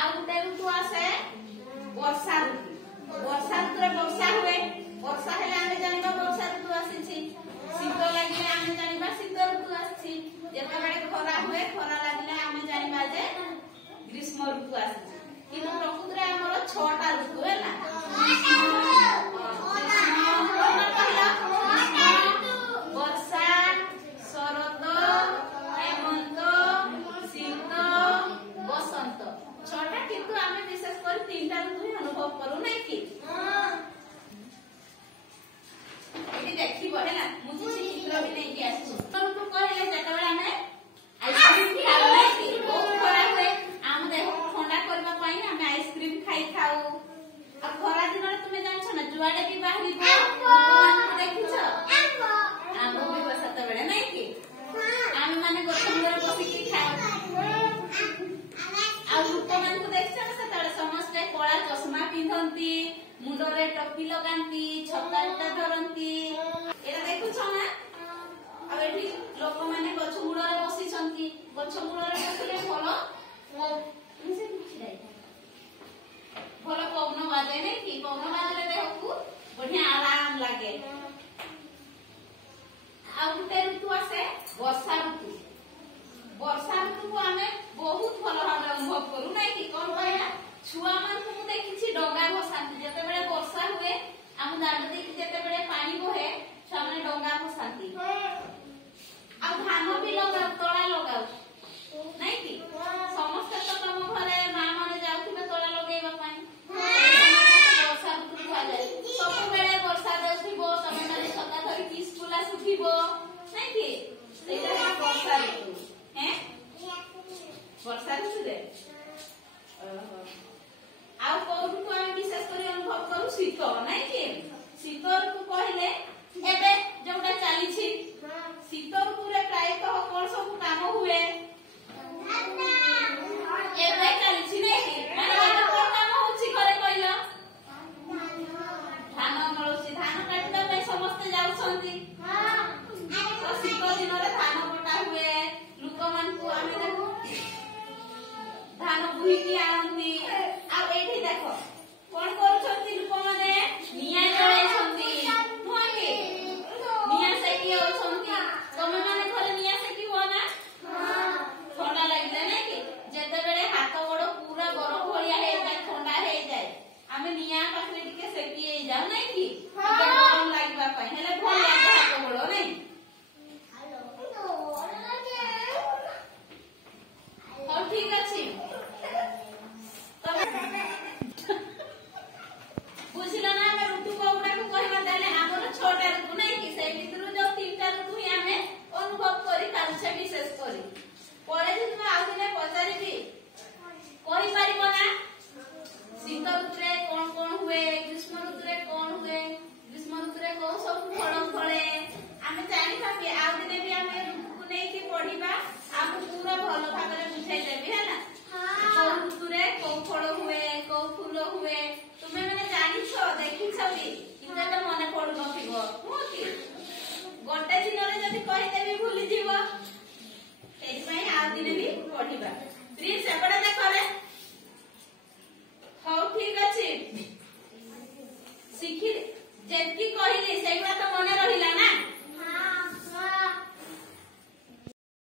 ଆଉ ଗୋଟେ ଋତୁ ଆସେ ବର୍ଷା ଋତୁ। ବର୍ଷା ଋତୁରେ ବର୍ଷା ହୁଏ। ବର୍ଷା ହେଲେ ଆମେ ଜାଣିବା ବର୍ଷା ଋତୁ ଆସିଛି। ଶୀତ ଲାଗିଲେ ଆମେ ଜାଣିବା ଶୀତ ଋତୁ ଆସିଛି। ଯେତେବେଳେ ଖରା ହୁଏ, ଖରା ଲାଗିଲେ ଆମେ ଜାଣିବା ଯେ ଗ୍ରୀଷ୍ମ ଋତୁ ଆସିଛି। କିନ୍ତୁ ପ୍ରକୃତରେ ଆମର 6ଟା ଋତୁ ହେଲା। ବର୍ଷା, ଶରତ, ହେମନ୍ତ, ଶୀତ, ବସନ୍ତ 6ଟା, କିନ୍ତୁ ଆମେ ବିଶେଷ କରି 3ଟା ଋତୁ ହିଁ ଅନୁଭବ କରୁ ନାଇଁ କି? ଏଠି ଦେଖିବ ହେଲା, ମୁଁ କିଛି ଚିତ୍ର ବି ନେଇକି ଆସିଛି। ଋତୁ କହିଲେ ଯେତେବେଳେ ଆମେ ଆଇସ୍କ୍ରିମ ଖାଉ ନାଇଁ କି? ବହୁତ ଖରା ହୁଏ, ଆମ ଦେହକୁ ଥଣ୍ଡା କରିବା ପାଇଁ ଆମେ ଆଇସ୍କ୍ରିମ ଖାଇଥାଉ। ଆଉ ଖରା ଦିନରେ ତୁମେ ଜାଣିଛ ନା, ଯୁଆଡେ ବି ବାହାରିବ ଲୋକମାନଙ୍କୁ ଦେଖିଛ ଆମ୍ବ ପିଇବ ସେତେବେଳେ ନାଇଁ କି? ଆମେ ମାନେ ଗଛ ମୂଳରେ ବସିକି ଖାଉ। ଆଉ ଲୋକମାନଙ୍କୁ ଦେଖିଛ ନା, ସେତେବେଳେ ସମସ୍ତେ କଳା ଚଷମା ପିନ୍ଧନ୍ତି, ମୁଣ୍ଡରେ ଟୋପି ଲଗାନ୍ତି, ଛତା ଧରନ୍ତି। ଏଇଟା ଦେଖୁଛ ନା? ଆଉ ଏଠି ଲୋକମାନେ ଗଛ ମୂଳରେ ବସିଛନ୍ତି। ଗଛ ମୂଳରେ ବସିଲେ ଭଲ ପବନ ବାଜେ ନାଇଁ କି? ପବନ ବାଜିଲେ ଦେହକୁ ବଢିଆ ଆରାମ ଲାଗେ। ଆଉ ଗୋଟେ ଋତୁ ଆସେ ବର୍ଷା ଋତୁ। ବର୍ଷା ଋତୁକୁ ଆମେ ବହୁତ ଭଲ ଭାବରେ ଅନୁଭବ କରୁ ନାଇଁ କି? କଣ କହିଲା, ଛୁଆ ମାନଙ୍କୁ ମୁଁ ଦେଖିଛି ଡଙ୍ଗା ଭସାନ୍ତି। ଯେତେବେଳେ ବର୍ଷା ହୁଏ, ଆମ ଦାଣ୍ଡ ଦେଇକି ଯେତେବେଳେ ପାଣି ବୋହେ, ଛୁଆମାନେ ଡଙ୍ଗା ଭସାନ୍ତି। ଆଉ ଧାନ ବି ଲଗାଉ, ତଳା ଲଗାଉ ନାଇଁ କି? ସମସ୍ତେ ତ ତମ ଘରେ ମା ମାନେ ଯାଉଥିବେ ତଳା ଲଗେଇବା ପାଇଁ। ବର୍ଷା ଋତୁ କୁହାଯାଏ। ସବୁବେଳେ ବର୍ଷା ଦେଉଥିବ, ତମେ ମାନେ ଛତା ଧରିକି ସ୍କୁଲ ଆସୁଥିବ ନାଇଁ କି? ସେଇଟା ବର୍ଷା ଋତୁ। ବର୍ଷା ଋତୁରେ ଆଉ କୋଉ ଋତୁ ଆମେ ବିଶେଷ କରି ଅନୁଭବ କରୁ? ଶୀତ ନାଇଁ କି? ଶୀତ ଋତୁ କହିଲେ ଏବେ ଯୋଉଟା ଚାଲିଛି, ଶୀତ ଋତୁରେ ପ୍ରାୟତଃ କଣ ସବୁ କାମ ହୁଏ? ଏବେ ଚାଲିଛି ନାଇଁ କି? ମାନେ କଣ କାମ ହଉଛି ଘରେ କହିଲ? ଧାନ ମିଳୁଛି, ଧାନ କାଟିବା ପାଇଁ ସମସ୍ତେ ଯାଉଛନ୍ତି। ତ ଶୀତ ଦିନରେ ଧାନ କଟା ହୁଏ। ଲୋକମାନଙ୍କୁ ଆମେ ଦେଖୁ ଧାନ ବୁହିକି ଆଣନ୍ତି। ଆଉ ଏଇଠି ଦେଖ କଣ କରୁଛନ୍ତି ଲୋକମାନେ? ନିଆଁ ଜଳାଇଛନ୍ତି ନୁହଁ କି? ନିଆଁ ସେକି ଅଛନ୍ତି। ତମେ ମାନେ ଘରେ ନିଆଁ ସେକିବ ନା? ଥଣ୍ଡା ଲାଗିଲେ ନାଇଁ କି? ଯେତେବେଳେ ହାତ ଗୋଡ ପୁରା ବରଫ ଭଳିଆ ହେଇଯାଏ, ଥଣ୍ଡା ହେଇଯାଏ, ଆମେ ନିଆଁ ପାଖରେ ଟିକେ ସେକି ହେଇଯାଉ ନାଇଁ କି? ଗରମ ଲାଗିବା ପାଇଁ। ହେଲେ ଭଲ ଲାଗେ ହାତ ଗୋଡ ନାଇଁ? ହଉ ଠିକ ଅଛି। ବୁଝିଲ ନା ଆମେ ଋତୁ କୋଉଟାକୁ କହିବା? ତାହେଲେ ଆମର 6ଟା ଋତୁ ନାଇଁ କି? ସେଇ ଭିତରୁ ଯୋଉ 3ଟା ଋତୁ ହିଁ ଆମେ ଅନୁଭବ କରିପାରୁଛେ ବିଶେଷ କରି। ପରେ ଯଦି ତୁମେ ଆଉ ଦିନେ ପଚାରିବି, କହିପାରିବ ନା ଶୀତ ଋତୁରେ କଣ କଣ ହୁଏ, ଗ୍ରୀଷ୍ମ ଋତୁରେ କଣ ହୁଏ, ଗ୍ରୀଷ୍ମ ଋତୁରେ କୋଉ ସବୁ ଫଳ ଫଳେ, ଆମେ ଜାଣିବା କି? ଆଉ ଦିନେ ବି ଆମେ ଋତୁକୁ ନେଇକି ପଢିବା, ଆମକୁ ପୁରା ଭଲ ଭାବରେ ବୁଝେଇଦେବି ହେଲା। କୋଉ ଋତୁରେ କୋଉ ଫଳ ହୁଏ, କୋଉ ଫୁଲ ହୁଏ, ତୁମେ ମାନେ ଜାଣିଛ, ଦେଖିଛ ବି, କିନ୍ତୁ ଏଟା ମନେ ପଡୁନଥିବ ନୁହଁ କି? ଗୋଟେ ଦିନରେ ଯଦି କହିଦେବି ଭୁଲିଯିବ। ସେଇଥିପାଇଁ ଆଉ ଦିନେ ବି ପଢିବା। ପ୍ଲିଜ ଏପଟେ ଦେଖରେ। ହଉ ଠିକ ଅଛି। ଶିଖି ଯେତିକି କହିଲି ସେଇଗୁଡା